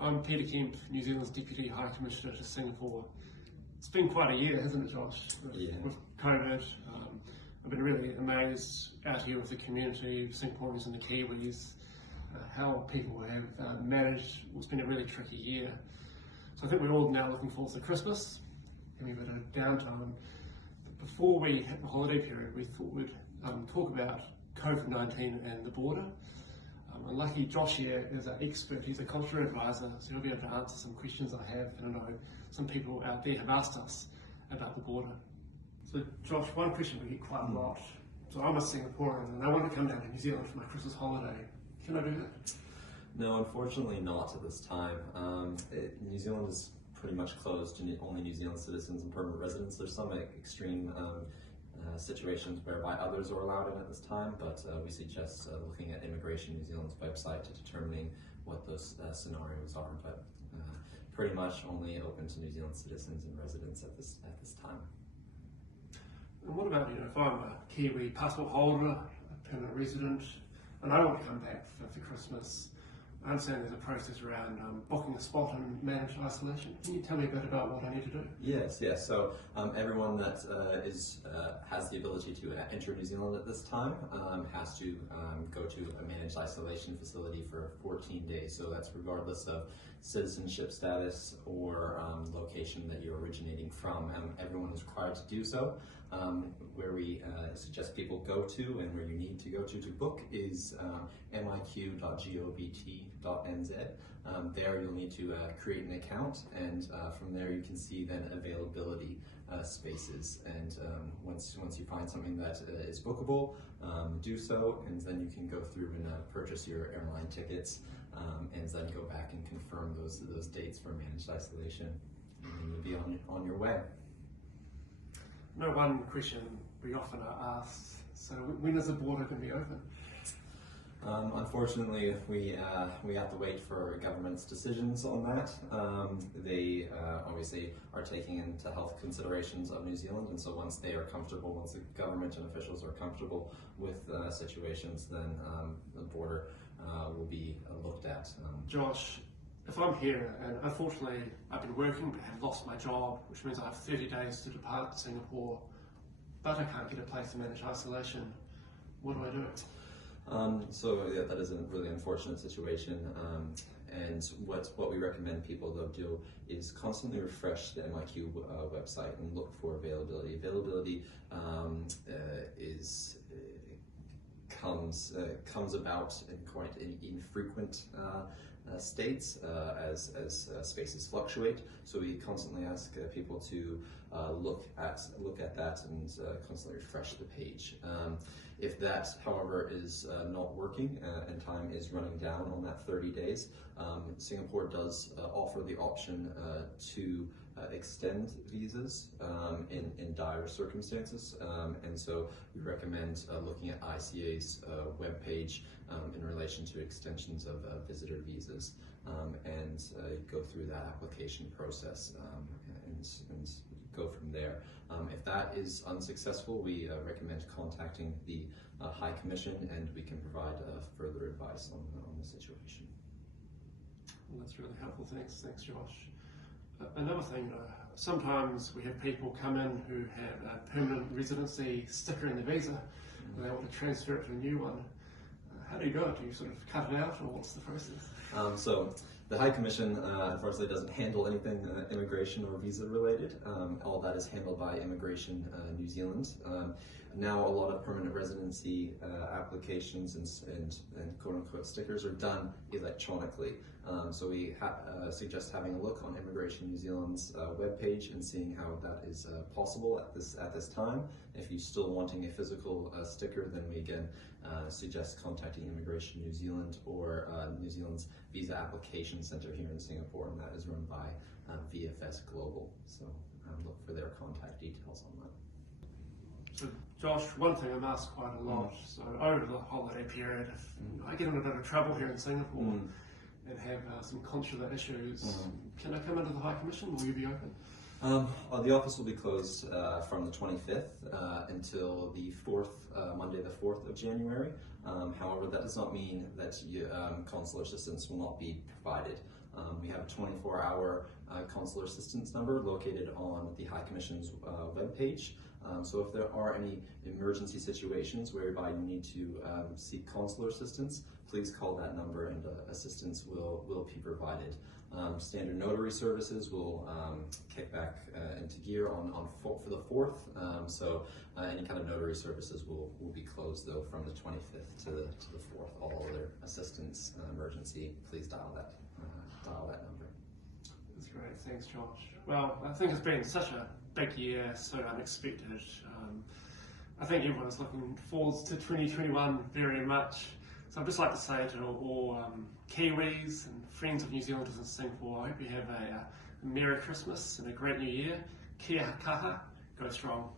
I'm Peter Kemp, New Zealand's Deputy High Commissioner to Singapore. It's been quite a year, hasn't it, Josh? With COVID. I've been really amazed out here with the community, Singaporeans and the Kiwis, how people have managed what's been a really tricky year. So I think we're all now looking forward to Christmas, having a bit of downtime. But before we hit the holiday period, we thought we'd talk about COVID-19 and the border. And lucky Josh here is our expert, he's a cultural advisor, so he'll be able to answer some questions I have, and I know some people out there have asked us about the border. So Josh, one question we get quite a lot. So I'm a Singaporean and I want to come down to New Zealand for my Christmas holiday. Can I do that? No, unfortunately not at this time. New Zealand is pretty much closed to only New Zealand citizens and permanent residents. There's some extreme situations whereby others are allowed in at this time, but we suggest looking at Immigration New Zealand's website to determining what those scenarios are, but pretty much only open to New Zealand citizens and residents at this time. And what about, if I'm a Kiwi passport holder, a permanent resident, and I want to come back for Christmas? I understand there's a process around booking a spot and managed isolation. Can you tell me a bit about what I need to do? Yes. So everyone that has the ability to enter New Zealand at this time has to go to a managed isolation facility for 14 days. So that's regardless of citizenship status or location that you're originating from. Everyone is required to do so. Where we suggest people go to and where you need to go to book is miq.govt.nz. There you'll need to create an account, and from there you can see then availability spaces, and once you find something that is bookable, do so, and then you can go through and purchase your airline tickets, and then go back and confirm those dates for managed isolation, and then you'll be on your way. No, one question we often are asked, so when is the border going to be open? Unfortunately, we have to wait for government's decisions on that. They obviously are taking into health considerations of New Zealand, and so once they are comfortable, once the government and officials are comfortable with situations, then the border will be looked at. Josh, if I'm here and unfortunately I've been working but have lost my job, which means I have 30 days to depart Singapore, but I can't get a place to manage isolation, what do I do? So yeah, that is a really unfortunate situation, and what we recommend people though do is constantly refresh the MIQ website and look for availability. Availability comes about in quite infrequent states as spaces fluctuate. So we constantly ask people to look at that and constantly refresh the page. If that, however, is not working and time is running down on that 30 days, Singapore does offer the option to extend visas in dire circumstances, and so we recommend looking at ICA's webpage in relation to extensions of visitor visas, and go through that application process and go from there. If that is unsuccessful, we recommend contacting the High Commission, and we can provide further advice on the situation. Well, that's really helpful. Thanks, Josh. Another thing, sometimes we have people come in who have a permanent residency sticker in their visa, and they want to transfer it to a new one. How do you do it? Do you sort of cut it out, or what's the process? So the High Commission unfortunately doesn't handle anything immigration or visa related. All that is handled by Immigration New Zealand. Now a lot of permanent residency applications and quote-unquote stickers are done electronically. So we suggest having a look on Immigration New Zealand's webpage and seeing how that is possible at this time. If you're still wanting a physical sticker, then we again suggest contacting Immigration New Zealand or New Zealand's Visa Application Center here in Singapore, and that is run by VFS Global. So look for their contact details on that. So Josh, one thing I'm asked quite a lot, so over the holiday period, if I get in a bit of trouble here in Singapore and have some consular issues, can I come into the High Commission? Will you be open? The office will be closed from the 25th until the 4th, Monday the 4th of January. However, that does not mean that consular assistance will not be provided. We have a 24-hour consular assistance number located on the High Commission's webpage. So if there are any emergency situations whereby you need to seek consular assistance, please call that number and assistance will be provided. Standard notary services will kick back into gear for the 4th. So any kind of notary services will be closed though from the 25th to the 4th. All other assistance emergency, please dial that number. That's great, thanks Josh. Well, I think it's been such a big year, so unexpected. I think everyone's looking forward to 2021 very much. So I'd just like to say to all Kiwis and friends of New Zealanders in Singapore, I hope you have a Merry Christmas and a great New Year. Kia kaha, go strong.